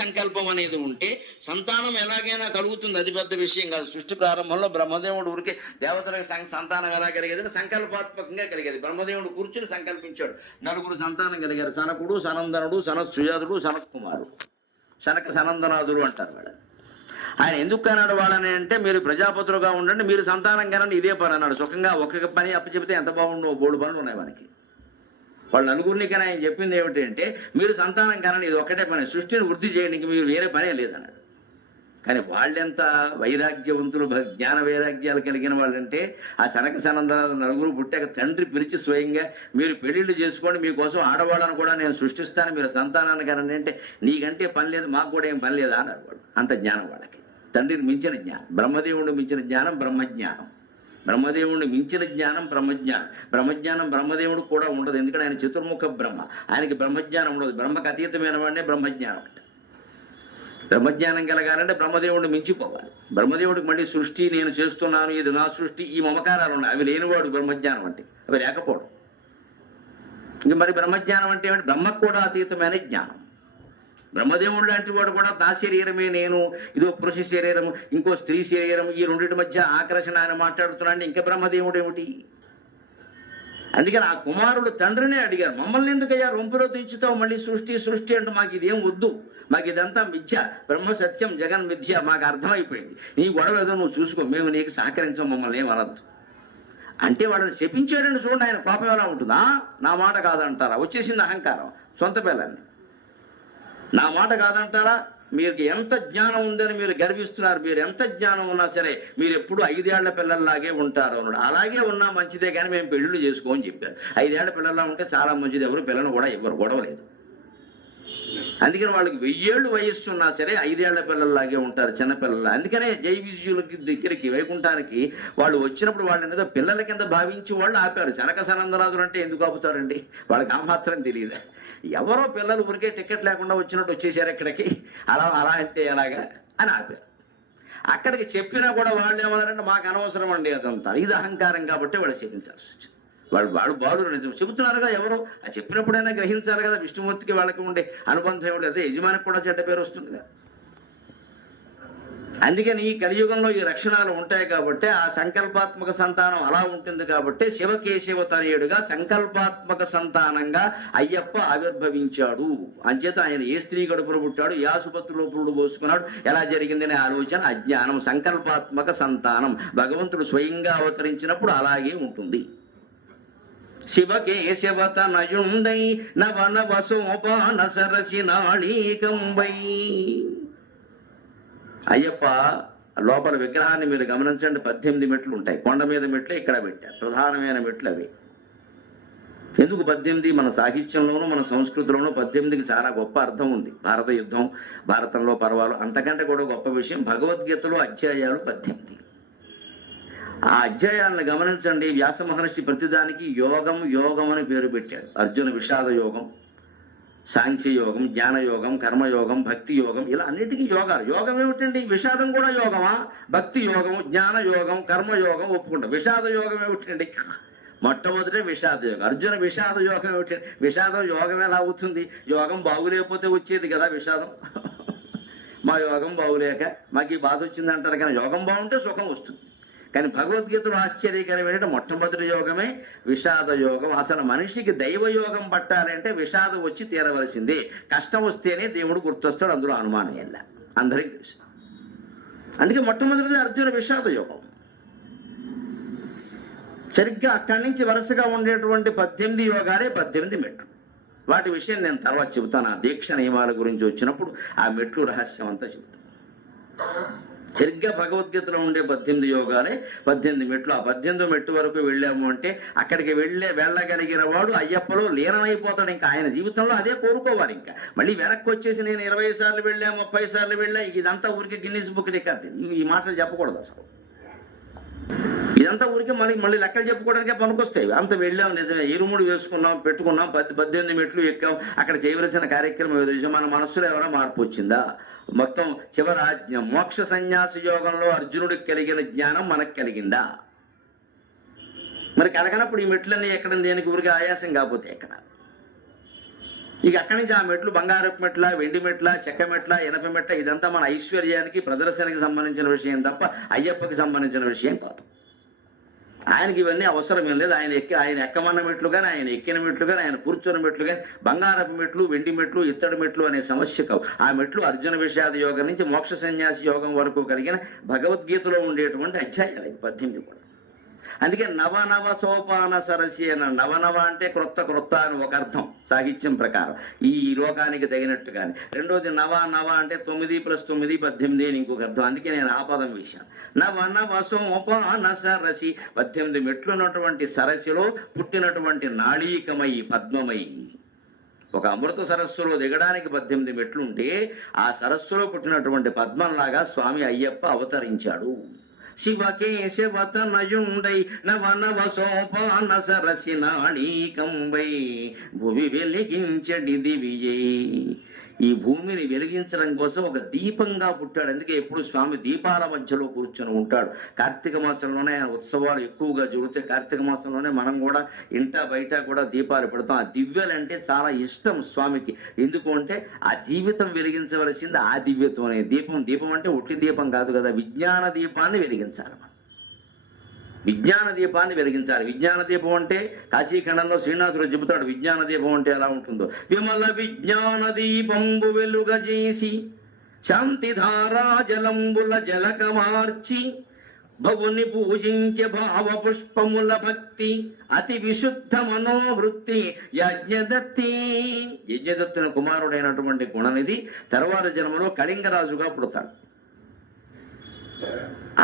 సంకల్పం అనేది ఉంటే సంతానం ఎలాగైనా కలుగుతుంది. అది పెద్ద విషయం కాదు. సృష్టి ప్రారంభంలో బ్రహ్మదేవుడు ఊరికే దేవతలకు సంతానం ఎలా కలిగేది, సంకల్పాత్మకంగా కలిగేది. బ్రహ్మదేవుడు కూర్చుని సంకల్పించాడు. 4 సంతానం కలిగారు. సనకుడు, సనందనుడు, సనత్సుజాతుడు, సనత్కుమారుడు. సనక సనందనాథుడు అంటారు వాళ్ళని. ఆయన ఎందుకు అన్నాడు వాళ్ళని అంటే, మీరు ప్రజాపతులుగా ఉండండి, మీరు సంతానం కనండి, ఇదే పని అన్నాడు. సుఖంగా ఒక్కొక్క పని అప్పచెబితే ఎంత బాగుండు. 3 పనులు ఉన్నాయి మనకి. వాళ్ళు 4గురిని కానీ ఆయన చెప్పింది ఏమిటి అంటే, మీరు సంతానం కనండి, ఇది ఒక్కటే పని, సృష్టిని వృద్ధి చేయడానికి మీరు వేరే పనే లేదన్నాడు. కానీ వాళ్ళెంత వైరాగ్యవంతులు, జ్ఞాన వైరాగ్యాలు కలిగిన వాళ్ళంటే, ఆ సనక సనందనాలు 4 పుట్టాక తండ్రి పిలిచి స్వయంగా మీరు పెళ్లిళ్ళు చేసుకోండి, మీకోసం ఆడవాళ్ళను కూడా నేను సృష్టిస్తాను, మీరు సంతానాన్ని కనండి అంటే, నీకంటే పని లేదు, మాకు కూడా ఏం పని లేదా అన్నాడు వాడు. అంత జ్ఞానం వాళ్ళకి. తండ్రిని మించిన జ్ఞానం, బ్రహ్మదేవుడిని మించిన జ్ఞానం బ్రహ్మజ్ఞానం. బ్రహ్మదేవుడిని మించిన జ్ఞానం బ్రహ్మజ్ఞానం. బ్రహ్మజ్ఞానం బ్రహ్మదేవుడు కూడా ఉండదు, ఎందుకంటే ఆయన చతుర్ముఖ బ్రహ్మ. ఆయనకి బ్రహ్మజ్ఞానం ఉండదు. బ్రహ్మకు అతీతమైన వాడినే బ్రహ్మజ్ఞానం అంటే. బ్రహ్మజ్ఞానం కలగాలంటే బ్రహ్మదేవుడిని మించిపోవాలి. బ్రహ్మదేవుడికి మళ్ళీ సృష్టి నేను చేస్తున్నాను, ఇది నా సృష్టి, ఈ మమకారాలు ఉన్నాయి. అవి లేనివాడు బ్రహ్మజ్ఞానం అంటే, అవి లేకపోవడం. ఇంక మరి బ్రహ్మజ్ఞానం అంటే ఏమంటే, బ్రహ్మకు కూడా అతీతమైన జ్ఞానం. బ్రహ్మదేవుడు లాంటి వాడు కూడా నా శరీరమే నేను, ఇదో పురుష శరీరము, ఇంకో స్త్రీ శరీరము, ఈ రెండింటి మధ్య ఆకర్షణ ఆయన మాట్లాడుతున్నాడు. ఇంకా బ్రహ్మదేవుడు ఏమిటి? అందుకని ఆ కుమారుడు తండ్రినే అడిగారు, మమ్మల్ని ఎందుకయ్యా రొంపులో తెంచుతావు, మళ్ళీ సృష్టి సృష్టి అంటే మాకు ఇదేం వద్దు, మాకు ఇదంతా మిథ్య, బ్రహ్మ సత్యం జగన్ మిథ్య, మాకు అర్థమైపోయింది, నీ గొడవ ఏదో నువ్వు చూసుకో, మేము నీకు సహకరించం, మమ్మల్ని ఏం అనద్దు అంటే వాళ్ళని శపించాడని చూడండి. ఆయన కోపం ఎలా ఉంటుందా? నా మాట కాదంటారా? వచ్చేసింది అహంకారం. సొంత పిల్లల్ని నా మాట కాదంటారా? మీకు ఎంత జ్ఞానం ఉందని మీరు గర్విస్తున్నారు. మీరు ఎంత జ్ఞానం ఉన్నా సరే మీరు ఎప్పుడు 5 ఏళ్ల పిల్లల్లాగే ఉంటారు అన్నాడు. అలాగే ఉన్నా మంచిదే, కానీ మేము పెళ్లిళ్ళు చేసుకోమని చెప్పారు. 5 ఏళ్ల పిల్లల్లా ఉంటే చాలా మంచిది. ఎవరు పిల్లలు కూడా ఎవరు గొడవలేదు. అందుకని వాళ్ళకి 1000 ఏళ్ళు వయస్సు ఉన్నా సరే 5 ఏళ్ల పిల్లల్లాగే ఉంటారు, చిన్నపిల్లలు. అందుకనే జై విజయులకి దగ్గరికి వైకుంఠానికి వాళ్ళు వచ్చినప్పుడు వాళ్ళని ఏదో పిల్లల కింద భావించి వాళ్ళు ఆపారు. సనక సనందనాథులు అంటే ఎందుకు ఆపుతారండి? వాళ్ళకి ఆ మాత్రం తెలియదు. ఎవరో పిల్లలు ఊరికే టికెట్ లేకుండా వచ్చినట్టు వచ్చేసారు ఇక్కడికి, అలా అంటే ఎలాగా అని ఆపారు. అక్కడికి చెప్పినా కూడా వాళ్ళు ఏమన్నారంటే, మాకు అనవసరం అండి అదంతా. ఇది అహంకారం కాబట్టి వాళ్ళు శపించాల్సి వచ్చింది. వాళ్ళు బాలు చెబుతున్నారుగా, ఎవరు ఆ చెప్పినప్పుడైనా గ్రహించాలి కదా. విష్ణుమూర్తికి వాళ్ళకి ఉండే అనుబంధం ఏమిటి? అదే యజమానికి కూడా చెడ్డ పేరు వస్తుందిగా. అందుకని ఈ కలియుగంలో ఈ లక్షణాలు ఉంటాయి కాబట్టి ఆ సంకల్పాత్మక సంతానం అలా ఉంటుంది కాబట్టి శివకేశవ తనయుడుగా సంకల్పాత్మక సంతానంగా అయ్యప్ప ఆవిర్భవించాడు. అంచేత ఆయన ఏ స్త్రీ గడుపున పుట్టాడు, ఏ ఆసుపత్రిలో పురుడు పోసుకున్నాడు, ఎలా జరిగిందనే ఆలోచన అజ్ఞానం. సంకల్పాత్మక సంతానం భగవంతుడు స్వయంగా అవతరించినప్పుడు అలాగే ఉంటుంది. శివకేశవ తనయుండై నవనవ సోపాన సరసి నాళీకంబై. అయ్యప్ప లోపల విగ్రహాన్ని మీరు గమనించండి, 18 మెట్లు ఉంటాయి. కొండ మీద మెట్లు ఇక్కడ పెట్టారు, ప్రధానమైన మెట్లు అవి. ఎందుకు 18? మన సాహిత్యంలోనూ మన సంస్కృతిలోనూ 18కి చాలా గొప్ప అర్థం ఉంది. భారత యుద్ధం, భారతంలో పర్వాలు, అంతకంటే కూడా గొప్ప విషయం భగవద్గీతలో అధ్యాయాలు 18. ఆ అధ్యాయాలను గమనించండి. వ్యాస మహర్షి ప్రతిదానికి యోగం యోగం అని పేరు పెట్టాడు. అర్జున విషాద యోగం, సాంఖ్యయోగం, జ్ఞానయోగం, కర్మయోగం, భక్తి యోగం, ఇలా అన్నిటికీ యోగాలు. యోగం ఏమిటండి? విషాదం కూడా యోగమా? భక్తి యోగం, జ్ఞానయోగం, కర్మయోగం ఒప్పుకుంటాం. విషాద యోగం ఏమిటండి? మొట్టమొదటి విషాద యోగం. అర్జున విషాద యోగం ఏమిటండి? విషాదం యోగం ఎలా అవుతుంది? యోగం బాగులేకపోతే వచ్చేది కదా విషాదం. మా యోగం బాగులేక మాకు ఈ బాధ వచ్చింది అంటారు, కానీ యోగం బాగుంటే సుఖం వస్తుంది. కానీ భగవద్గీతలో ఆశ్చర్యకరం ఏంటంటే మొట్టమొదటి యోగమే విషాద యోగం. అసలు మనిషికి దైవయోగం పట్టాలంటే విషాదం వచ్చి తీరవలసిందే. కష్టం వస్తేనే దేవుడు గుర్తొస్తాడు, అందులో అనుమానం ఎలా అందరికీ తెలుసు. అందుకే మొట్టమొదటిది అర్జున విషాద యోగం. సరిగ్గా అక్కడి నుంచి వరుసగా ఉండేటువంటి 18 యోగాలే 18 మెట్లు. వాటి విషయం నేను తర్వాత చెబుతాను. ఆ దీక్ష నియమాల గురించి వచ్చినప్పుడు ఆ మెట్లు రహస్యం అంతా చెబుతాను. సరిగ్గా భగవద్గీతలో ఉండే 18 యోగాలే 18 మెట్లు. ఆ 18 మెట్టు వరకు వెళ్ళాము అంటే అక్కడికి వెళ్ళగలిగిన వాడు అయ్యప్పలో లీనమైపోతాడు. ఇంకా ఆయన జీవితంలో అదే కోరుకోవాలి. ఇంకా మళ్ళీ వెనక్కి వచ్చేసి నేను 20 సార్లు వెళ్ళా, 30 సార్లు వెళ్ళా, ఇదంతా ఊరికి గిన్నీస్ బుక్ రికార్డ్. ఈ మాటలు చెప్పకూడదు అసలు. ఇదంతా ఊరికి మళ్ళీ లెక్కలు చెప్పుకోవడానికే పనికొస్తాయి. అంత వెళ్ళాం, నిజమే, ఇరుముడు వేసుకున్నాం, పెట్టుకున్నాం, 18 మెట్లు ఎక్కాం. అక్కడ చేయవలసిన కార్యక్రమం ఏదో మన మనస్సులో ఏమైనా మార్పు వచ్చిందా? మొత్తం చివరి మోక్ష సన్యాస యోగంలో అర్జునుడికి కలిగిన జ్ఞానం మనకు కలిగిందా? మరి కలగనప్పుడు ఈ మెట్లన్నీ ఎక్కడ, దేనికి ఊరికి ఆయాసం కాకపోతే ఎక్కడ? ఇక అక్కడి నుంచి ఆ మెట్లు బంగారపు మెట్ల, వెండి మెట్ల, చెక్క మెట్ల, ఎనప మెట్ల, ఇదంతా మన ఐశ్వర్యానికి ప్రదర్శనకి సంబంధించిన విషయం తప్ప అయ్యప్పకి సంబంధించిన విషయం కాదు. ఆయనకి ఇవన్నీ అవసరం ఏం లేదు. ఆయన ఎక్కమన్న మెట్లు కానీ, ఆయన ఎక్కిన మెట్లు కానీ, ఆయన కూర్చొని మెట్లు కానీ, బంగారపు మెట్లు, వెండి మెట్లు, ఇత్తడి మెట్లు అనే సమస్య కావు. ఆ మెట్లు అర్జున విషాద యోగం నుంచి మోక్ష సన్యాసి యోగం వరకు కలిగిన భగవద్గీతలో ఉండేటువంటి అధ్యాయాలు 18 కూడా. అందుకే నవనవ సోపాన సరసి అన్న, నవనవ అంటే క్రొత్త క్రొత్త అని ఒక అర్థం సాహిత్యం ప్రకారం, ఈ లోకానికి తగినట్టుగానే. రెండోది నవ నవ అంటే 9 + 9 18 అని ఇంకొక అర్థం. అందుకే నేను ఆ పదం వేశాను. నవనవ సోపాన సరసి, 18 మెట్లు ఉన్నటువంటి సరస్సులో పుట్టినటువంటి నాళీకమై పద్మమై. ఒక అమృత సరస్సులో దిగడానికి 18 మెట్లు ఉంటే ఆ సరస్సులో పుట్టినటువంటి పద్మంలాగా స్వామి అయ్యప్ప అవతరించాడు. శివకేశవతనయుండై నవనవ సోపాన సరసి నాళీకంబై భువి వెలిగించడి దివియే. ఈ భూమిని వెలిగించడం కోసం ఒక దీపంగా పుట్టాడు. అందుకే ఎప్పుడు స్వామి దీపాల మధ్యలో కూర్చొని ఉంటాడు. కార్తీక మాసంలోనే ఉత్సవాలు ఎక్కువగా జరుగుతాయి. కార్తీక మాసంలోనే మనం కూడా ఇంట బయట కూడా దీపాలు పెడతాం. ఆ దివ్యలంటే చాలా ఇష్టం స్వామికి. ఎందుకు అంటే ఆ జీవితం వెలిగించవలసింది ఆ దివ్యతోనే. దీపం అంటే ఒట్టి దీపం కాదు కదా, విజ్ఞాన దీపాన్ని వెలిగించాలి. విజ్ఞాన దీపాన్ని వెలిగించాలి. విజ్ఞాన దీపం అంటే కాశీఖండంలో శ్రీనాథుడు చెబుతాడు విజ్ఞాన దీపం అంటే ఎలా ఉంటుందో. విమల విజ్ఞాన దీపంబు వెలుగజేసి శాంతిధారా జలంబుల జలకమార్చి భవుని పూజించే భావ పుష్పముల భక్తి అతి విశుద్ధ మనోవృత్తి యజ్ఞదత్తి. యజ్ఞదత్తుని కుమారుడైనటువంటి గుణనిధి తర్వాత జన్మలో కళింగరాజుగా పుడతాడు.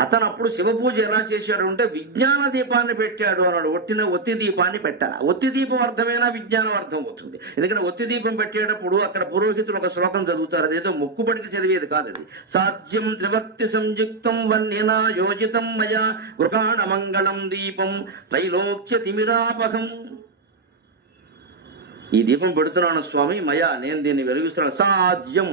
అతను అప్పుడు శివ పూజ ఎలా చేశాడు అంటే విజ్ఞాన దీపాన్ని పెట్టాడు అన్నాడు. ఒత్తి దీపాన్ని పెట్టాలి. ఒత్తి దీపం అర్థమైనా విజ్ఞానం అర్థం అవుతుంది. ఎందుకంటే ఒత్తి దీపం పెట్టేటప్పుడు అక్కడ పురోహితులు ఒక శ్లోకం చదువుతారు. అదేదో మొక్కుబడికి చదివేది కాదు అది. సాధ్యం త్రివర్తి సంయుక్తం వన్యనా యోజితం మయా గృహాణ మంగళం దీపం త్రైలోక్య తిమిరాపకం. ఈ దీపం పెడుతున్నాను స్వామి, మయా నేను దీన్ని వెలిగిస్తున్నాను. సాధ్యం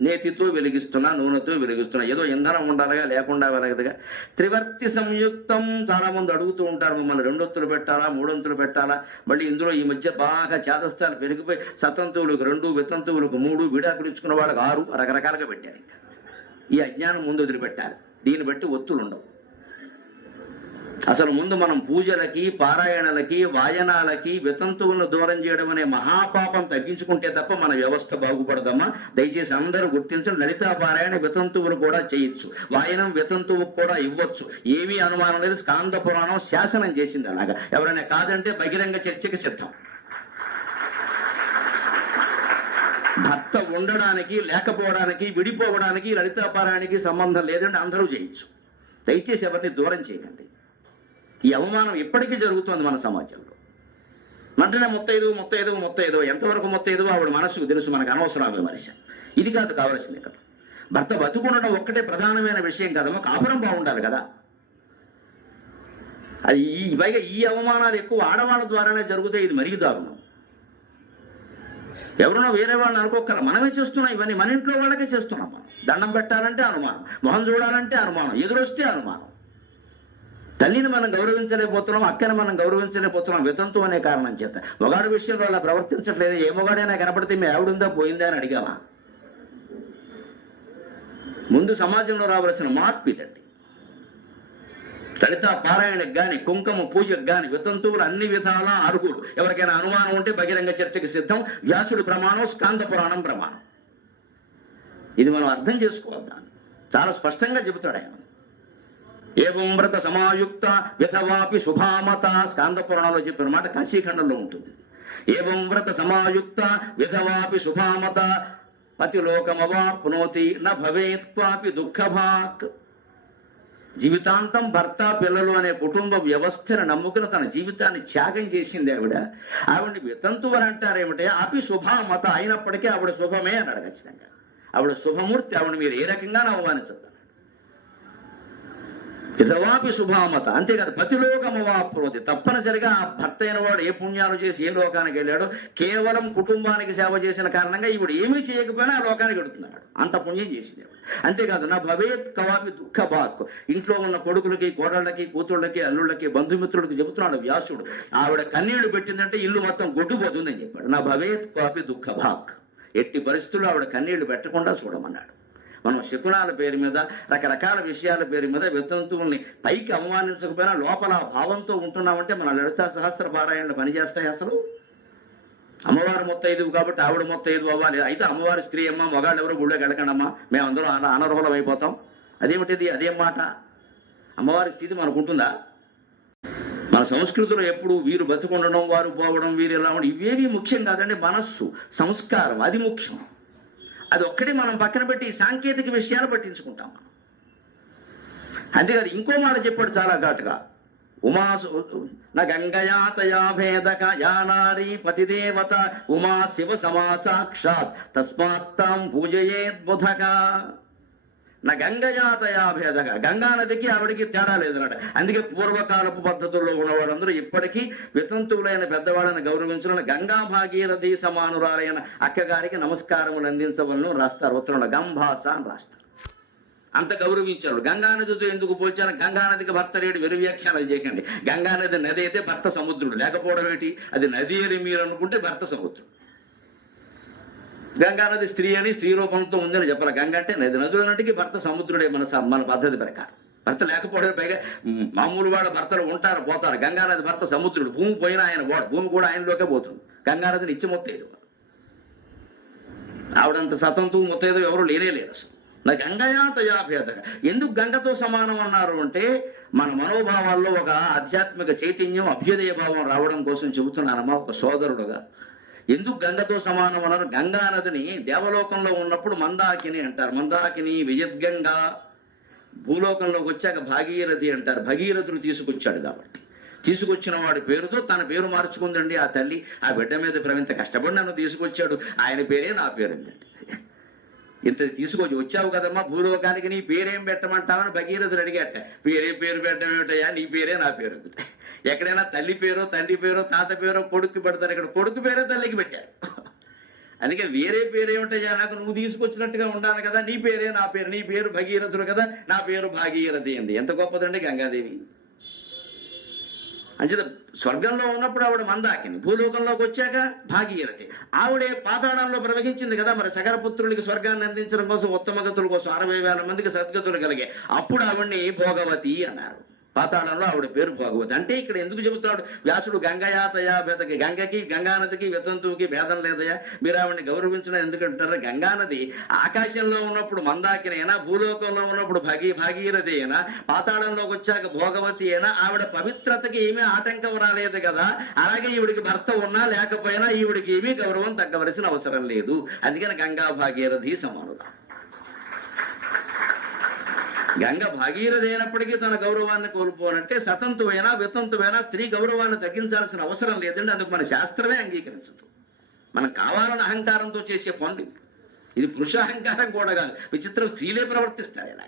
నేతితో వెలిగిస్తున్నా, నూనెతో వెలిగిస్తున్నా. ఏదో ఇంధనం ఉండాలిగా, లేకుండా వెలగదుగా. త్రివర్తి సంయుక్తం. చాలా మంది అడుగుతూ ఉంటారు మమ్మల్ని 2 ఒత్తులు పెట్టాలా, 3 ఒత్తులు పెట్టాలా. మళ్ళీ ఇందులో ఈ మధ్య బాగా చేతస్థాలు పెరిగిపోయి సతంతువులకు 2, వితంతువులకు 3, విడాకులు ఇచ్చుకున్న వాళ్ళకి 6 రకరకాలుగా పెట్టారు. ఈ అజ్ఞానం ముందు వదిలిపెట్టాలి. దీన్ని బట్టి ఒత్తులు ఉండవు. అసలు ముందు మనం పూజలకి, పారాయణలకి, వాయనాలకి, వితంతువులను దూరం చేయడం అనే మహాపాపం తగ్గించుకుంటే తప్ప మన వ్యవస్థ బాగుపడదమ్మా. దయచేసి అందరూ గుర్తించండి. లలితా పారాయణ వితంతువులు కూడా చేయొచ్చు, వాయనం వితంతువుకు కూడా ఇవ్వచ్చు. ఏమీ అనుమానం లేదు. స్కాంద పురాణం శాసనం చేసింది అలాగా. ఎవరైనా కాదంటే బహిరంగ చర్చకి సిద్ధం. భర్త ఉండడానికి, లేకపోవడానికి, విడిపోవడానికి లలితా పారాయణకి సంబంధం లేదంటే అందరూ చేయొచ్చు. దయచేసి ఎవరిని దూరం చేయకండి. ఈ అవమానం ఇప్పటికీ జరుగుతోంది మన సమాజంలో. మంత్రిన ముత్తైదు ఎంతవరకు ముత్తైదు ఆవిడ మనసుకు తెలుసు, మనకు అనవసరం విమర్శ. ఇది కాదు కావాల్సింది. ఇక్కడ భర్త బతుకుండడం ఒక్కటే ప్రధానమైన విషయం కాదమ్మా, కాపురం బాగుండాలి కదా. అది పైగా ఈ అవమానాలు ఎక్కువ ఆడవాళ్ళ ద్వారానే జరుగుతాయి. ఇది మరీ దారుణం. ఎవరునో వేరే వాళ్ళని అనుకోకరా, మనమే చేస్తున్నాం ఇవన్నీ. మన ఇంట్లో వాళ్ళకే చేస్తున్నాం. మనం దండం పెట్టాలంటే అనుమానం, మొహం చూడాలంటే అనుమానం, ఎదురొస్తే అనుమానం. తల్లిని మనం గౌరవించలేకపోతున్నాం, అక్కని మనం గౌరవించలేకపోతున్నాం వితంతు అనే కారణం చేత. మొగాడు విషయంలో అలా ప్రవర్తించట్లేదు. ఏ మొగాడైనా కనపడితే మీ ఆవిడుందా పోయిందా అని అడిగామా? ముందు సమాజంలో రావాల్సిన మార్పు ఇదండి. లలితా పారాయణకు గాని, కుంకుమ పూజకు గాని వితంతువులు అన్ని విధాలా అర్హులు. ఎవరికైనా అనుమానం ఉంటే బహిరంగ చర్చకి సిద్ధం. వ్యాసుడు ప్రమాణం, స్కాంద పురాణం ప్రమాణం. ఇది మనం అర్థం చేసుకోవద్దాం. చాలా స్పష్టంగా చెబుతాడు ఆయన. ఏవం వ్రత సమాయుక్త విధవాపి శుభామత. స్కాంద పురాణంలో చెప్పిన మాట కాశీఖండంలో ఉంటుంది. ఏవం వ్రత సమాయుక్త విధవాపి శుభామత పతిలోకమవాప్నోతి న భవేత్ క్వాపి దుఃఖభాక్. జీవితాంతం భర్త, పిల్లలు అనే కుటుంబ వ్యవస్థను నమ్ముకుని తన జీవితాన్ని త్యాగం చేసింది ఆవిడ. ఆవిడని వితంతు అని అంటారేమిటే? అపి శుభామత అయినప్పటికీ ఆవిడ శుభమే అన్నాడు ఖచ్చితంగా. ఆవిడ శుభమూర్తి. ఆవిడ మీరు ఏ రకంగా అవమానించద్దు. విధవాపి శుభామత, అంతేకాదు పతిలోకమవాప్నోతి, తప్పనిసరిగా ఆ భర్త అయిన వాడు ఏ పుణ్యాలు చేసి ఏ లోకానికి వెళ్ళాడో కేవలం కుటుంబానికి సేవ చేసిన కారణంగా ఇప్పుడు ఏమీ చేయకపోయినా ఆ లోకానికి వెళుతున్నాడు, అంత పుణ్యం చేసేవాడు. అంతేకాదు నా భవేత్ కవాపి దుఃఖ బాక్, ఇంట్లో ఉన్న కొడుకులకి కోడళ్ళకి కూతుళ్ళకి అల్లుళ్ళకి బంధుమిత్రులకి చెబుతున్నాడు వ్యాసుడు, ఆవిడ కన్నీళ్లు పెట్టిందంటే ఇల్లు మొత్తం గొడ్డుపోతుందని చెప్పాడు. నా భవేత్ కవాపి దుఃఖ బాక్, ఎట్టి పరిస్థితుల్లో ఆవిడ కన్నీళ్లు పెట్టకుండా చూడమన్నాడు. మనం శకునాల పేరు మీద రకరకాల విషయాల పేరు మీద వితంతువుల్ని పైకి అవమానించకపోయినా లోపల భావంతో ఉంటున్నామంటే మన లలితా సహస్ర పారాయణలు పనిచేస్తాయి. అసలు అమ్మవారు మొత్తైదువు కాబట్టి ఆవిడ మొత్తైదువు అవ్వాలి, అయితే అమ్మవారి స్త్రీ అమ్మ మగాళ్ళు ఎవరు గుళ్ళోకి వెళ్ళకండమ్మా, మేమందరం అనర్హులం అయిపోతాం, అదేమిటిది, అదేం మాట? అమ్మవారి స్థితి మనకు ఉంటుందా? మన సంస్కృతిలో ఎప్పుడు వీరు బతుకుండడం వారు పోవడం వీరు ఎలా ఉండడం ఇవేవి ముఖ్యం కాదండి, మనస్సు సంస్కారం అది ముఖ్యం. అది ఒక్కటి మనం పక్కన పెట్టి సాంకేతిక విషయాలు పట్టించుకుంటాం మనం. అంతేకాదు ఇంకో మాట చెప్పాడు చాలా ఘాటుగా, ఉమాసు నా గంగయాతయా భేదక యానారీ పతిదేవత ఉమా శివ సమాసాక్షాత్ తస్మాత్తాం పూజయేద్బుధక. నా గంగయాతయా భేదక, గంగా నదికి ఆవిడికి తేడా లేదన్నమాట. అందుకే పూర్వకాలపు పద్ధతుల్లో ఉన్నవాళ్ళందరూ ఇప్పటికీ వితంతువులైన పెద్దవాళ్ళని గౌరవించడం, గంగా భాగీరథి సమానురాలైన అక్కగారికి నమస్కారములు అందించవలను రాస్తారు ఉత్తరంలో, గంభాస అని రాస్తారు. అంత గౌరవించారు. గంగానదితో ఎందుకు పోల్చారు? గంగానదికి భర్త రేడు వెరు వ్యాఖ్యానాలు చేయకండి. గంగానది నది అయితే భర్త సముద్రుడు, లేకపోవడం ఏంటి? అది నది అని మీరు అనుకుంటే భర్త సముద్రుడు. గంగానది స్త్రీ అని స్త్రీ రూపంతో ఉందని చెప్పాలి. గంగ అంటే నది, నదులన్నిటికీ భర్త సముద్రుడే మన పద్ధతి ప్రకారం. భర్త లేకపోవడం పైగా మామూలు వాళ్ళ భర్తలు ఉంటారు పోతారు. గంగానది భర్త సముద్రుడు, భూమి పోయినా ఆయన పోడు, భూమి కూడా ఆయనలోకే పోతుంది. గంగానదిని ఇచ్చి మొత్తేదు, ఆవిడంత సతంతు మొత్తేదో ఎవరు లేనే లేరు అసలు. నా గంగయాతయాభేదక, ఎందుకు గంగతో సమానం అన్నారు అంటే మన మనోభావాల్లో ఒక ఆధ్యాత్మిక చైతన్యం అభ్యుదయ భావం రావడం కోసం చెబుతున్నానమ్మా ఒక సోదరుడుగా. ఎందుకు గంగతో సమానం అన్నారు? గంగా నదిని దేవలోకంలో ఉన్నప్పుడు మందాకిని అంటారు, మందాకిని విజద్గంగా. భూలోకంలోకి వచ్చాక భాగీరథి అంటారు, భగీరథుడు తీసుకొచ్చాడు కాబట్టి. తీసుకొచ్చిన వాడి పేరుతో తన పేరు మార్చుకుందండి ఆ తల్లి. ఆ బిడ్డ మీద ఇంత కష్టపడి నన్ను తీసుకొచ్చాడు, ఆయన పేరే నా పేరు అందండి. ఇంత తీసుకొచ్చి వచ్చావు కదమ్మా భూలోకానికి, నీ పేరేం పెట్టమంటావని భగీరథుడు అడిగాట. పేరు పెట్టమేమిటయా, నీ పేరే నా పేరు. ఎక్కడైనా తల్లి పేరో తండ్రి పేరో తాత పేరో కొడుకు పెడతారు, ఇక్కడ కొడుకు పేరే తల్లికి పెట్టారు. అందుకే వేరే పేరు ఏమిటయ్యా, నాకు నువ్వు తీసుకొచ్చినట్టుగా ఉండాలి కదా, నీ పేరే నా పేరు, నీ పేరు భగీరథుడు కదా, నా పేరు భాగీరథి అంది. ఎంత గొప్పదండి గంగాదేవి. అంచేత స్వర్గంలో ఉన్నప్పుడు ఆవిడ మందాకిని, భూలోకంలోకి వచ్చాక భాగీరథి. ఆవిడే పాతాళంలో ప్రవహించింది కదా, మరి సగరపుత్రులకి స్వర్గాన్ని అందించడం కోసం, ఉత్తమగతుల కోసం 60,000 మందికి సద్గతులు కలిగే. అప్పుడు ఆవిడ్ని భోగవతి అన్నారు. పాతాళంలో ఆవిడ పేరు భోగవతి. అంటే ఇక్కడ ఎందుకు చెబుతున్నాడు వ్యాసుడు గంగయాతయా భేదకి, గంగకి గంగానదికి వితంతువుకి భేదం లేదయా, మీరు ఆవిడని గౌరవించడం ఎందుకంటారు? గంగానది ఆకాశంలో ఉన్నప్పుడు మందాకిని అయినా, భూలోకంలో ఉన్నప్పుడు భాగీరథి అయినా, పాతాళంలోకి వచ్చాక భోగవతి అయినా ఆవిడ పవిత్రతకి ఏమీ ఆటంకం రాలేదు కదా. అలాగే ఈవిడికి భర్త ఉన్నా లేకపోయినా ఈవిడికి ఏమీ గౌరవం తగ్గవలసిన అవసరం లేదు. అందుకని గంగా భాగీరథి సమానురా. గంగ భాగీరథి అయినప్పటికీ తన గౌరవాన్ని కోల్పోనంటే సతంతువైనా వితంతువైనా స్త్రీ గౌరవాన్ని తగ్గించాల్సిన అవసరం లేదండి. అందుకు మన శాస్త్రమే అంగీకరించదు. మనం కావాలని అహంకారంతో చేసే పనులు ఇది పురుషాహంకారం కూడా కాదు. విచిత్రం, స్త్రీలే ప్రవర్తిస్తారు ఇలా.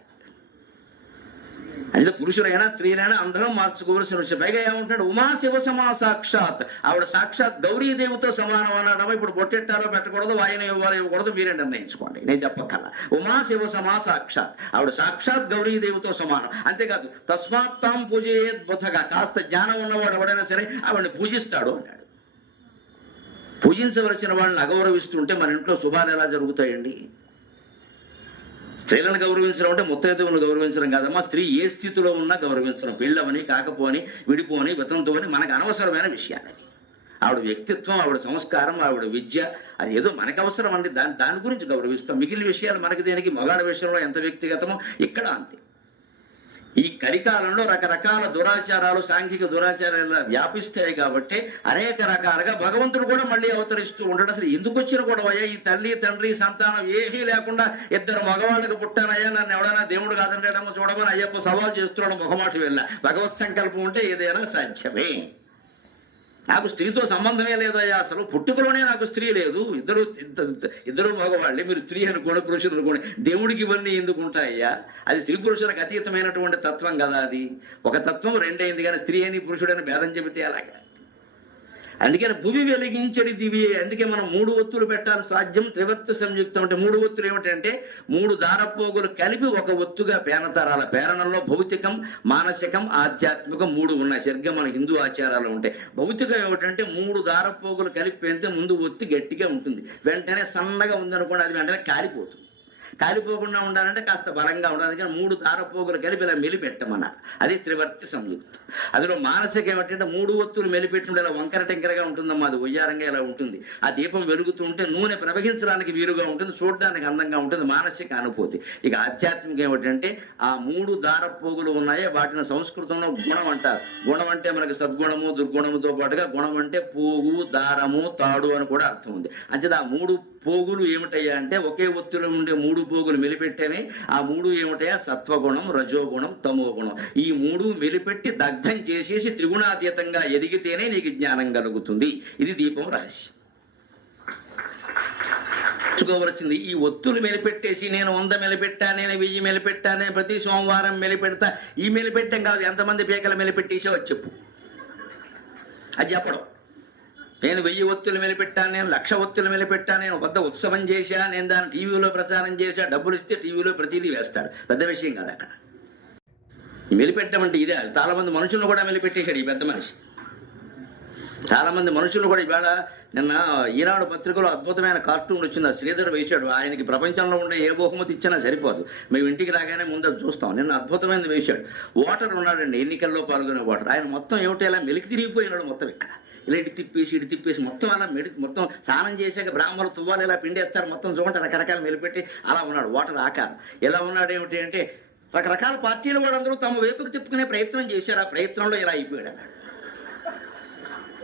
అయితే పురుషులైనా స్త్రీలైనా అందరం మార్చుకోవలసిన విషయం. పైగా ఏమంటున్నాడు, ఉమా శివ సమా సాక్షాత్, ఆవిడ సాక్షాత్ గౌరీదేవితో సమానం అన్నాడమా. ఇప్పుడు బొట్టెట్టాలో పెట్టకూడదు, వాయిన ఇవ్వకూడదు, మీరే నిర్ణయించుకోండి, నేను చెప్పక్కల. ఉమా శివ సమా సాక్షాత్, ఆవిడ సాక్షాత్ గౌరీదేవితో సమానం. అంతేకాదు తస్మాత్ తాం పూజయేద్ బుధగా, కాస్త జ్ఞానం ఉన్నవాడు ఎవడైనా సరే ఆవిడని పూజిస్తాడు అన్నాడు. పూజించవలసిన వాళ్ళని అగౌరవిస్తుంటే మన ఇంట్లో శుభాలు ఎలా జరుగుతాయండి? స్త్రీలను గౌరవించడం అంటే ముత్తైదువులను గౌరవించడం కాదమ్మా. స్త్రీ ఏ స్థితిలో ఉన్నా గౌరవించడం, పెళ్ళవని కాకపోని విడిపోని వితంతువని మనకు అనవసరమైన విషయాలు. ఆవిడ వ్యక్తిత్వం, ఆవిడ సంస్కారం, ఆవిడ విద్య, అది ఏదో మనకు అవసరం అండి, దాని గురించి గౌరవిస్తాం. మిగిలిన విషయాలు మనకి దేనికి? మగాడ విషయంలో ఎంత వ్యక్తిగతమో ఇక్కడ అంతే. ఈ కలికాలంలో రకరకాల దురాచారాలు, సాంఘిక దురాచారాలు వ్యాపిస్తాయి కాబట్టి అనేక రకాలుగా భగవంతుడు కూడా మళ్ళీ అవతరిస్తూ ఉండడం. అసలు ఎందుకు వచ్చిన గొడవయ్యా? ఈ తల్లి తండ్రి సంతానం ఏమీ లేకుండా 2 మగవాళ్ళకి పుట్టానయ్యా, నన్ను ఎవడైనా దేవుడు కాదండేమో చూడమని అయ్యప్ప సవాల్ చేస్తున్నాడు. మొహమాటి వెళ్ళ భగవత్ సంకల్పం ఉంటే ఏదైనా సాధ్యమే. నాకు స్త్రీతో సంబంధమే లేదయ్యా, అసలు పుట్టుకలోనే నాకు స్త్రీ లేదు, ఇద్దరు మగవాళ్ళే, మీరు స్త్రీ అనుకోండి పురుషులు అనుకోండి, దేవుడికి ఇవన్నీ ఎందుకు ఉంటాయ్యా? అది స్త్రీ పురుషులకు అతీతమైనటువంటి తత్వం కదా, అది ఒక తత్వం రెండైంది, కానీ స్త్రీ అని పురుషుడని భేదం చెబితే అలాగా. అందుకని భూమి వెలిగించడి దివియే. అందుకే మనం 3 ఒత్తులు పెట్టాలి సాధ్యం. త్రివర్త సంయుక్తం అంటే 3 ఒత్తులు ఏమిటంటే 3 దారపోగులు కలిపి ఒక ఒత్తుగా పేనతరాల పేరణంలో భౌతికం, మానసికం, ఆధ్యాత్మికం 3 ఉన్నాయి. సరిగ్గా మన హిందూ ఆచారాలు ఉంటాయి. భౌతికం ఏమిటంటే 3 దారపోగులు కలిపి పెడితే ముందు ఒత్తి గట్టిగా ఉంటుంది, వెంటనే సన్నగా ఉందనుకోండి అది వెంటనే కాలిపోతుంది. కాలిపోకుండా ఉండాలంటే కాస్త బలంగా ఉండాలి. కానీ 3 దారపోగులు కలిపి ఇలా మెలిపెట్టమన్నారు, అది త్రివర్తి సంయుక్తం. అందులో మానసిక ఏమిటంటే 3 ఒత్తులు మెలిపెట్టుండే ఇలా వంకర టెంకరగా ఉంటుందమ్మా, అది ఒయ్యారంగా ఇలా ఉంటుంది. ఆ దీపం వెలుగుతూ ఉంటే నూనె ప్రవహించడానికి వీలుగా ఉంటుంది, చూడడానికి అందంగా ఉంటుంది, మానసిక అనుభూతి. ఇక ఆధ్యాత్మిక ఏమిటంటే ఆ 3 దారపోగులు ఉన్నాయే వాటిని సంస్కృతంలో గుణం అంటారు. గుణం అంటే మనకి సద్గుణము దుర్గుణముతో పాటుగా గుణం అంటే పోగు, దారము, తాడు అని కూడా అర్థం ఉంది. అంటే ఆ 3 పోగులు ఏమిటయ్యా అంటే ఒకే ఒత్తిలో ఉండే 3 పోగులు మెలిపెట్టేనే ఆ 3 ఏమిటయా? సత్వగుణం, రజోగుణం, తమో గుణం. ఈ 3 మెలిపెట్టి దగ్ధం చేసేసి త్రిగుణాతీతంగా ఎదిగితేనే నీకు జ్ఞానం కలుగుతుంది. ఇది దీపం రహస్యం. తెలుసుకోవలసింది ఈ ఒత్తులు మెలిపెట్టేసి నేను 100 మెలిపెట్టా, నేను 1000 మెలిపెట్టా, నేను ప్రతి సోమవారం మెలిపెడతా, ఈ మెలిపెట్టం కాదు. ఎంతమంది పీకలు మెలిపెట్టేసావో చెప్పు, అది చెప్పడం. నేను 1000 ఒత్తులు మెలిపెట్టాను, నేను 1,00,000 ఒత్తులు మెలిపెట్టాను, నేను పెద్ద ఉత్సవం చేశా, నేను దాన్ని టీవీలో ప్రసారం చేశా, డబ్బులు ఇస్తే టీవీలో ప్రతిదీ వేస్తాడు, పెద్ద విషయం కాదు. అక్కడ మెలిపెట్టమంటే ఇదే. చాలా మంది మనుషులను కూడా మెలిపెట్టేశాడు ఈ పెద్ద మనిషి. చాలా మంది మనుషులు కూడా ఇవాళ నిన్న ఈనాడు పత్రికలో అద్భుతమైన కార్టూన్ వచ్చింది, శ్రీధర్ వేశాడు. ఆయనకి ప్రపంచంలో ఉండే ఏ బహుమతి ఇచ్చినా సరిపోదు, మేము ఇంటికి రాగానే ముందు చూస్తాం. నిన్న అద్భుతమైనది వేశాడు. ఓటర్ ఉన్నాడండి, ఎన్నికల్లో పాల్గొనే ఓటర్. ఆయన మొత్తం ఏమిటో ఇలా మెలికి తిరిగిపోయినాడు మొత్తం. ఇక్కడ ఇలా ఇటు తిప్పేసి మొత్తం అలా మొత్తం స్నానం చేసాక బ్రాహ్మణులు తువ్వాలి ఇలా పిండేస్తారు, మొత్తం చూడండి రకరకాల మెలిపెట్టి అలా ఉన్నాడు ఓటర్ ఆకారం. ఎలా ఉన్నాడు ఏమిటి అంటే రకరకాల పార్టీల వాళ్ళందరూ తమ వైపుకు తిప్పుకునే ప్రయత్నం చేశారు, ఆ ప్రయత్నంలో ఇలా అయిపోయాడు అన్నాడు.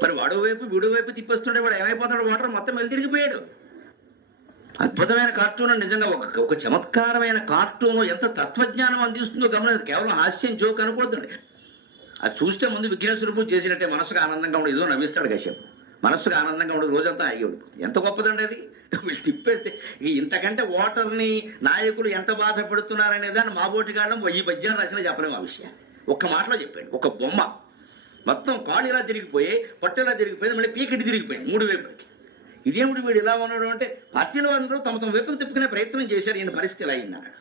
మరి వాడు వైపు వీడు వైపు తిప్పేస్తుంటే వాడు ఏమైపోతాడు? ఓటర్ మొత్తం వెళ్ళి తిరిగిపోయాడు. అద్భుతమైన కార్టూన్, నిజంగా ఒక చమత్కారమైన కార్టూన్ ఎంత తత్వజ్ఞానం అందిస్తుందో గమనించదు. కేవలం హాస్యం జోక్ అనుకోవద్దండి. అది చూస్తే ముందు విఘ్నేశ్వర పూజ చేసినట్టే మనసుకు ఆనందంగా ఉండదు, ఏదో నవ్విస్తాడు కాసేపు, మనసుకు ఆనందంగా ఉండదు, రోజంతా ఆగేవాడు. ఎంత గొప్పదండి అది. వీళ్ళు తిప్పేస్తే ఇంతకంటే ఓటర్ని నాయకులు ఎంత బాధపడుతున్నారనే దాన్ని మాబోటిగాళ్ళం 1000 పద్యాలు రాసినా చెప్పలేము ఆ విషయాన్ని. ఒక్క మాటలో చెప్పాడు. ఒక బొమ్మ మొత్తం కాళ్ళు ఇలా తిరిగిపోయి, పట్టు ఇలా తిరిగిపోయింది, మళ్ళీ పీకెట్ తిరిగిపోయింది 3 వైపులకి. ఇదేమిటి వీడు ఇలా ఉన్నాడు అంటే పార్టీల వాళ్ళందరూ తమ వైపుకు తిప్పుకునే ప్రయత్నం చేశారు, ఈయన పరిస్థితి ఇలా అయింది అన్నాడు.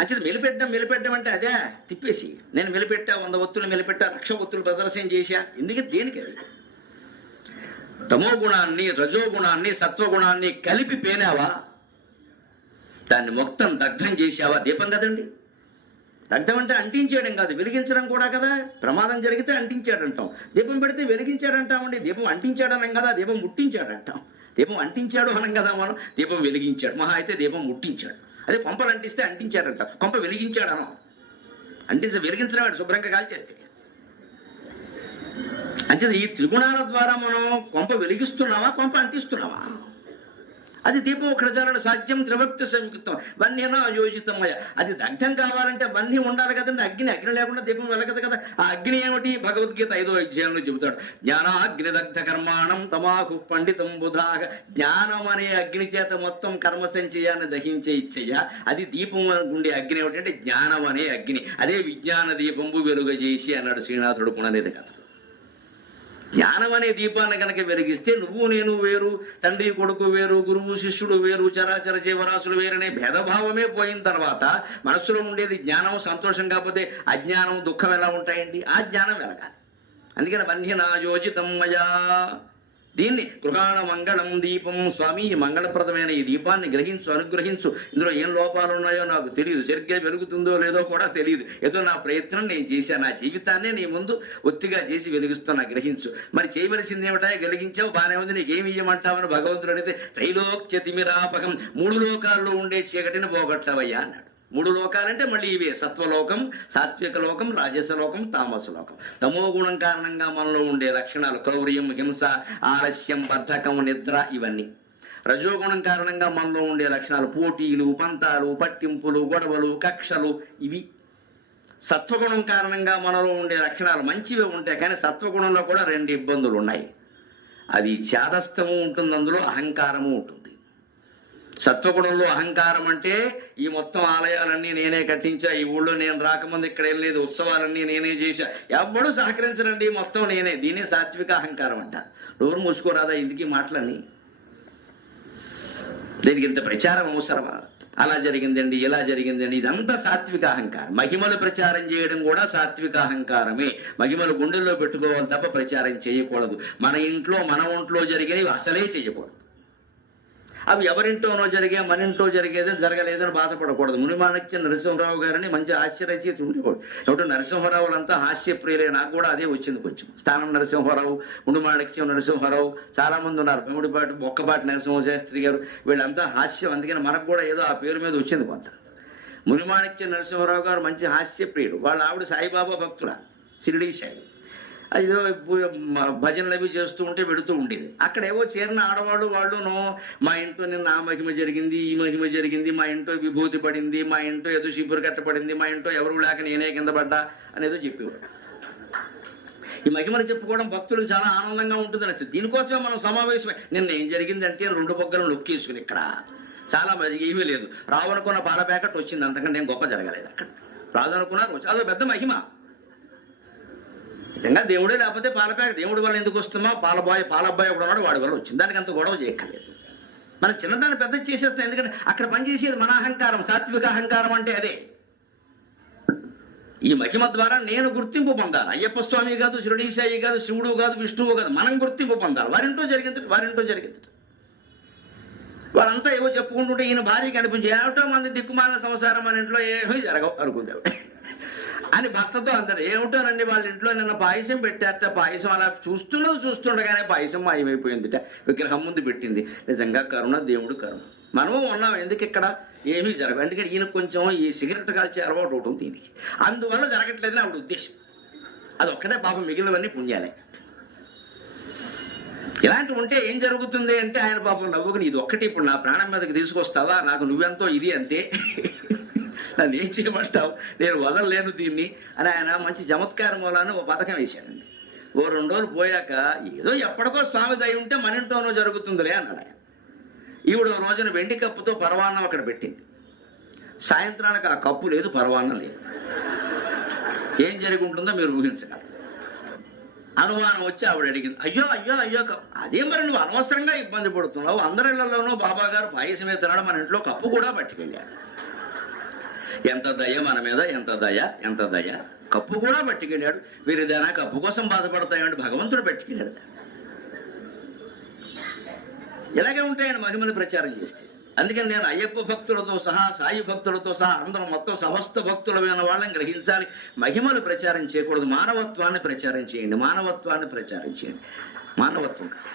అంచేది మెలిపెట్టడం అంటే అదే తిప్పేసి నేను మెలిపెట్టా, 100 ఒత్తులు మెలిపెట్టా, 1,00,000 ఒత్తులు ప్రదర్శన చేశా. ఎందుకంటే దేనికి? తమో గుణాన్ని, రజోగుణాన్ని, సత్వగుణాన్ని కలిపి పేనావా, దాన్ని మొత్తం దగ్ధం చేసావా. దీపం కదండి. దగ్ధం అంటే అంటించేయడం కాదు, వెలిగించడం కూడా కదా. ప్రమాదం జరిగితే అంటించాడంటాం, దీపం పెడితే వెలిగించాడంటామండి. దీపం అంటించాడనం కదా, దీపం ముట్టించాడంటాం. దీపం అంటించాడు అనం కదా మనం, దీపం వెలిగించాడు. మహా అయితే దీపం ముట్టించాడు. అదే కొంపలు అంటిస్తే అంటించాడంట, కొంప వెలిగించాడు అనం. వెలిగించడం శుభ్రంగా కాల్ చేస్తే. అంటే ఈ త్రిగుణాల ద్వారా మనం కొంప వెలిగిస్తున్నావా, కొంప అంటిస్తున్నావా? అది దీపం ఒకటి సాధ్యం. త్రిభక్తి సంయుక్తం వన్యనా యోజితమయ. అది దగ్ధం కావాలంటే వన్య ఉండాలి కదండి. అగ్ని లేకుండా దీపం వెలగదు కదా. ఆ అగ్ని ఏమిటి? భగవద్గీత 5వ అధ్యాయంలో చెబుతాడు. జ్ఞానాగ్ని దగ్ధ కర్మాణం తమాకు పండితం బుధాగ. జ్ఞానం అనే అగ్ని చేత మొత్తం కర్మ సంచయాన్ని దహించే ఇచ్చయ్య. అది దీపం ఉండే అగ్ని ఏమిటంటే జ్ఞానం అనే అగ్ని. అదే విజ్ఞాన దీపంబు వెలుగజేసి అన్నాడు శ్రీనాథుడు పునరేది కథ. జ్ఞానం అనే దీపాన్ని కనుక వెలిగిస్తే నువ్వు నేను వేరు, తండ్రి కొడుకు వేరు, గురువు శిష్యుడు వేరు, చరాచర జీవరాశులు వేరనే భేదభావమే పోయిన తర్వాత మనస్సులో ఉండేది జ్ఞానం. సంతోషం కాకపోతే అజ్ఞానం, దుఃఖం ఎలా ఉంటాయండి? ఆ జ్ఞానం వెలగాలి. అందుకని వన్యనా యోజితం మయా. దీన్ని గృహాణ మంగళం దీపం. స్వామి, మంగళప్రదమైన ఈ దీపాన్ని గ్రహించు, అనుగ్రహించు. ఇందులో ఏం లోపాలు ఉన్నాయో నాకు తెలియదు, సరిగ్గా వెలుగుతుందో లేదో కూడా తెలియదు. ఏదో నా ప్రయత్నం నేను చేశాను, నా జీవితాన్ని నీ ముందు ఒత్తిగా చేసి వెలిగిస్తున్నా, గ్రహించు. మరి చేయవలసింది ఏమిటా? వెలిగించావు, బాగానే ఉంది, నీకేమి ఇయ్యమంటావని భగవంతుడు అడిగితే త్రైలోక్య తిమిరాపకం, 3 లోకాల్లో ఉండే చీకటిని పోగొట్టవయ్యా అన్నాడు. 3 లోకాలంటే మళ్ళీ ఇవే: సత్వలోకం, సాత్విక లోకం, రాజసలోకం, తామసలోకం. తమో గుణం కారణంగా మనలో ఉండే లక్షణాలు క్రౌర్యం, హింస, ఆలస్యం, బద్ధకం, నిద్ర, ఇవన్నీ. రజోగుణం కారణంగా మనలో ఉండే లక్షణాలు పోటీలు, పంతాలు, పట్టింపులు, గొడవలు, కక్షలు, ఇవి. సత్వగుణం కారణంగా మనలో ఉండే లక్షణాలు మంచివి ఉంటాయి, కానీ సత్వగుణంలో కూడా 2 ఇబ్బందులు ఉన్నాయి. అది చాదస్తము ఉంటుంది, అందులో అహంకారము ఉంటుంది. సత్వగుణంలో అహంకారం అంటే ఈ మొత్తం ఆలయాలన్నీ నేనే కట్టించా, ఈ ఊళ్ళో నేను రాకముందు ఇక్కడ ఏం లేదు, ఉత్సవాలన్నీ నేనే చేశా, ఎవ్వడూ సహకరించరండి, మొత్తం నేనే. దీన్ని సాత్విక అహంకారం అంట. నోరు మూసుకోరాదా ఇందుకీ మాటలని? దీనికి ఇంత ప్రచారం అవసరమా? అలా జరిగిందండి, ఇలా జరిగిందండి, ఇదంతా సాత్విక అహంకారం. మహిమలు ప్రచారం చేయడం కూడా సాత్విక అహంకారమే. మహిమలు గుండెల్లో పెట్టుకోవాలి తప్ప ప్రచారం చేయకూడదు. మన ఇంట్లో మన ఒంట్లో జరిగేవి అసలే చేయకూడదు. అవి ఎవరింటోనో జరిగే, మన ఇంట్లో జరిగేది జరగలేదని బాధపడకూడదు. మునిమాణిక్య నరసింహరావు గారిని మంచి హాస్యరచయిత ఉండేవాడు. ఎవటో నరసింహరావులంతా హాస్యప్రియులే. నాకు కూడా అదే వచ్చింది కొంచెం. స్థానం నరసింహరావు, మునిమాణిక్యం నరసింహరావు, చాలా మంది ఉన్నారు. బొమ్మడిపాటి బొక్కపాటి నరసింహశాస్త్రి గారు, వీళ్ళంతా హాస్యం. అందుకని మనకు కూడా ఏదో ఆ పేరు మీద వచ్చింది కొంత. మునిమాణిక్య నరసింహరావు గారు మంచి హాస్యప్రియుడు. వాళ్ళ ఆవిడ సాయిబాబా భక్తుల, షిరిడీ సాయి. ఏదో భజనలు అవి చేస్తూ ఉంటే పెడుతూ ఉండేది. అక్కడ ఏవో చేరిన ఆడవాళ్ళు వాళ్ళును, మా ఇంట్లో నిన్న ఆ మహిమ జరిగింది, ఈ మహిమ జరిగింది, మా ఇంట్లో విభూతి పడింది, మా ఇంట్లో ఏదో శిబురు కట్టపడింది, మా ఇంట్లో ఎవరు లేక నేనే కింద పడ్డా అనేదో చెప్పేవాడు. ఈ మహిమను చెప్పుకోవడం భక్తులకు చాలా ఆనందంగా ఉంటుంది అనిపిస్తుంది. దీనికోసమే మనం సమావేశమే. నిన్న ఏం జరిగిందంటే 2 బొగ్గలు నొక్కేసుకుని ఇక్కడ చాలా మంది ఏమీ లేదు. రావనుకున్న పాల ప్యాకెట్ వచ్చింది, అంతకంటే ఏం గొప్ప జరగలేదు. అక్కడ రాదనుకున్నారు, అదో పెద్ద మహిమ. నిజంగా దేవుడే లేకపోతే పాల ప్యాకెట్ దేవుడి వల్ల ఎందుకు వస్తున్నా? పాలబ్బాయి కూడా ఉన్నాడు, వాడి వల్ల వచ్చింది. దానికి అంత గొడవ చేయక్కర్లేదు. మనం చిన్నదాన్ని పెద్ద చేసేస్తాం. ఎందుకంటే అక్కడ పనిచేసేది మన అహంకారం. సాత్విక అహంకారం అంటే అదే. ఈ మహిమ ద్వారా నేను గుర్తింపు పొందాలి. అయ్యప్ప స్వామి కాదు, షిరిడీ సాయి కాదు, శివుడు కాదు, విష్ణువు కాదు, మనం గుర్తింపు పొందాలి. వారింటో జరిగింది. వాళ్ళంతా ఏవో చెప్పుకుంటుంటే ఈయన భార్యకి అనిపించి, ఏమిటో మంది దిక్కుమాల సంసారం మన ఇంట్లో ఏమీ జరగవు అనుకుందాం అని భర్తతో అంటారు. ఏమిటోనండి వాళ్ళ ఇంట్లో నిన్న పాయసం పెట్టారట, పాయసం అలా చూస్తుండగానే పాయసం మాయమైపోయిందిట, విగ్రహం ముందు పెట్టింది. నిజంగా కరుణ, దేవుడు కరుణ. మనము ఉన్నాం, ఎందుకు ఇక్కడ ఏమీ జరగదు. ఎందుకంటే ఈయన కొంచెం ఈ సిగరెట్ కాల్చే అలవాటు ఒకటి ఉంది దీనికి, అందువల్ల జరగట్లేదని ఆవిడ ఉద్దేశం. అది ఒక్కటే పాపం, మిగిలినవన్నీ పుణ్యాలే. ఇలాంటివి ఉంటే ఏం జరుగుతుంది అంటే ఆయన పాపం నవ్వుకుని, ఇది ఒక్కటి ఇప్పుడు నా ప్రాణం మీదకి తీసుకొస్తావా, నాకు నువ్వెంతో ఇది అంతే, నన్ను ఏం చేయమంటావు, నేను వదలలేను దీన్ని అని ఆయన మంచి చమత్కారం మూలాన్ని ఓ పథకం వేశాడండి. ఓ 2 రోజులు పోయాక, ఏదో ఎప్పటికో స్వామి దయ ఉంటే మన ఇంట్లోనూ జరుగుతుందిలే అన్నాడు ఆయన. ఈవిడ రోజున వెండి కప్పుతో పరవాన్నం అక్కడ పెట్టింది. సాయంత్రానికి ఆ కప్పు లేదు, పరవాన్నం లేదు. ఏం జరిగి ఉంటుందో మీరు ఊహించగలరు. అనుమానం వచ్చి ఆవిడ అడిగింది, అయ్యో అదే మరి నువ్వు అనవసరంగా ఇబ్బంది పడుతున్నావు, అందరిళ్లలోనూ బాబా గారు పాయసమే తినడం, మన ఇంట్లో కప్పు కూడా పట్టుకెళ్ళాడు. ఎంత దయ మన మీద, ఎంత దయ, కప్పు కూడా పట్టుకెళ్ళాడు. వీరిదైనా కప్పు కోసం బాధపడతాయండి, భగవంతుడు పట్టుకెళ్ళాడు. ఇలాగే ఉంటాయండి మహిమను ప్రచారం చేస్తే. అందుకని నేను అయ్యప్ప భక్తులతో సహా, సాయి భక్తులతో సహా అందరం మొత్తం సమస్త భక్తులమైన వాళ్ళని గ్రహించాలి. మహిమలు ప్రచారం చేయకూడదు, మానవత్వాన్ని ప్రచారం చేయండి. మానవత్వం కాదు.